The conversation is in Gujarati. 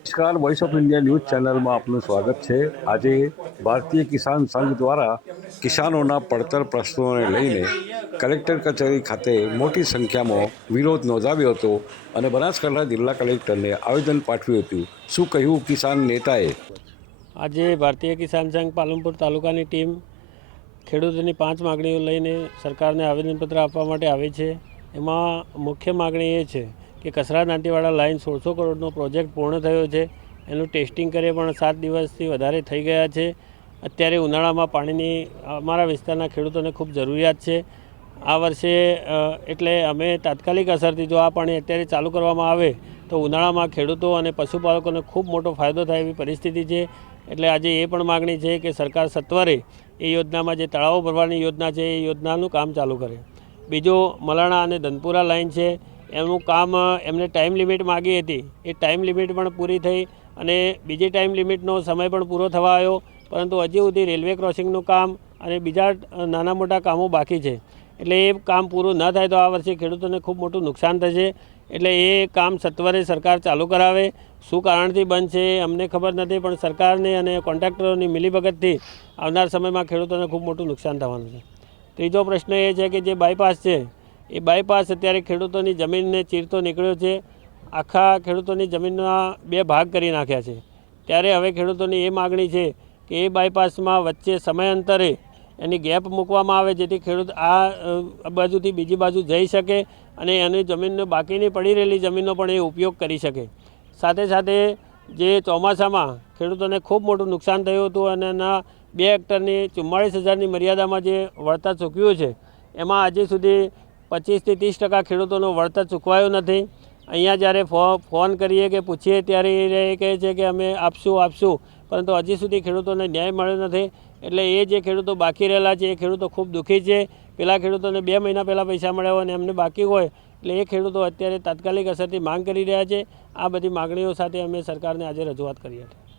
નમસ્કાર વોઇસ ઓફ ઇન્ડિયા ન્યૂઝ ચેનલમાં આપનું સ્વાગત છે. આજે ભારતીય કિસાન સંઘ દ્વારા કિસાનોના પડતર પ્રશ્નોને લઈને કલેક્ટર કચેરી ખાતે મોટી સંખ્યામાં વિરોધ નોંધાવ્યો હતો અને બનાસકાંઠા જિલ્લા કલેક્ટરને આવેદન પાઠવ્યું હતું. શું કહ્યું કિસાન નેતાએ? આજે ભારતીય કિસાન સંઘ પાલનપુર તાલુકાની ટીમ ખેડૂતોની પાંચ માગણીઓ લઈને સરકારને આવેદનપત્ર આપવા માટે આવે છે. એમાં મુખ્ય માગણી એ છે કે કસરા દાંતીવાડા લાઇન સોળસો કરોડનો પ્રોજેક્ટ પૂર્ણ થયો છે. એનું ટેસ્ટિંગ કરીએ પણ સાત દિવસથી વધારે થઈ ગયા છે. અત્યારે ઉનાળામાં પાણીની, અમારા વિસ્તારના ખેડૂતોને ખૂબ જરૂરિયાત છે. આ વર્ષે એટલે અમે તાત્કાલિક અસરથી જો આ પાણી અત્યારે ચાલુ કરવામાં આવે, તો ઉનાળામાં ખેડૂતો અને પશુપાલકોને ખૂબ મોટો ફાયદો થાય એવી પરિસ્થિતિ છે. એટલે આજે એ પણ માગણી છે કે સરકાર સત્વરે એ યોજનામાં જે તળાવો ભરવાની યોજના છે, એ યોજનાનું કામ ચાલુ કરે. બીજો મલાણા અને ધનપુરા લાઇન છે. એનું કામ એમને ટાઈમ લિમિટ માગી હતી. એ ટાઈમ લિમિટ પણ પૂરી થઈ અને બીજી ટાઈમ લિમિટનો સમય પણ પૂરો થવા આવ્યો. પરંતુ હજી સુધી રેલવે ક્રોસિંગનું કામ અને બીજા નાના મોટા કામો બાકી છે. એટલે એ કામ પૂરું ન થાય તો આ વર્ષે ખેડૂતોને ખૂબ મોટું નુકસાન થશે. એટલે એ કામ સત્વરે સરકાર ચાલુ કરાવે. શું કારણથી બંધ છે, અમને ખબર નથી, પણ સરકારને અને કોન્ટ્રાક્ટરોની મિલીભગતથી આવનાર સમયમાં ખેડૂતોને ખૂબ મોટું નુકસાન થવાનું છે. ત્રીજો પ્રશ્ન એ છે કે જે બાયપાસ છે એ બાયપાસ અત્યારે ખેડૂતોની જમીનને ચીરતો નીકળ્યો છે. આખા ખેડૂતોની જમીનના બે ભાગ કરી નાખ્યા છે. ત્યારે હવે ખેડૂતોની એ માગણી છે કે એ બાયપાસમાં વચ્ચે સમયાંતરે એની ગેપ મૂકવામાં આવે જેથી ખેડૂત આ બાજુથી બીજી બાજુ જઈ શકે અને એની જમીનનો બાકીની પડી રહેલી જમીનનો પણ એ ઉપયોગ કરી શકે. સાથે સાથે જે ચોમાસામાં ખેડૂતોને ખૂબ મોટું નુકસાન થયું હતું અને એના બે હેક્ટરની ચુમ્માળીસ હજારની મર્યાદામાં જે વળતર ચૂક્યું છે, એમાં હજી સુધી પચીસથી ત્રીસ ટકા ખેડૂતોનું વળતર ચૂકવાયું નથી. અહીંયા જ્યારે ફોન કરીએ કે પૂછીએ ત્યારે એ કહે છે કે અમે આપશું આપશું. પરંતુ હજી સુધી ખેડૂતોને ન્યાય મળ્યો નથી. એટલે એ જે ખેડૂતો બાકી રહેલા છે, એ ખેડૂતો ખૂબ દુઃખી છે. પેલા ખેડૂતોને બે મહિના પહેલાં પૈસા મળ્યા હોય અને એમને બાકી હોય, એટલે એ ખેડૂતો અત્યારે તાત્કાલિક અસરથી માંગ કરી રહ્યા છે. આ બધી માગણીઓ સાથે અમે સરકારને આજે રજૂઆત કરી હતી.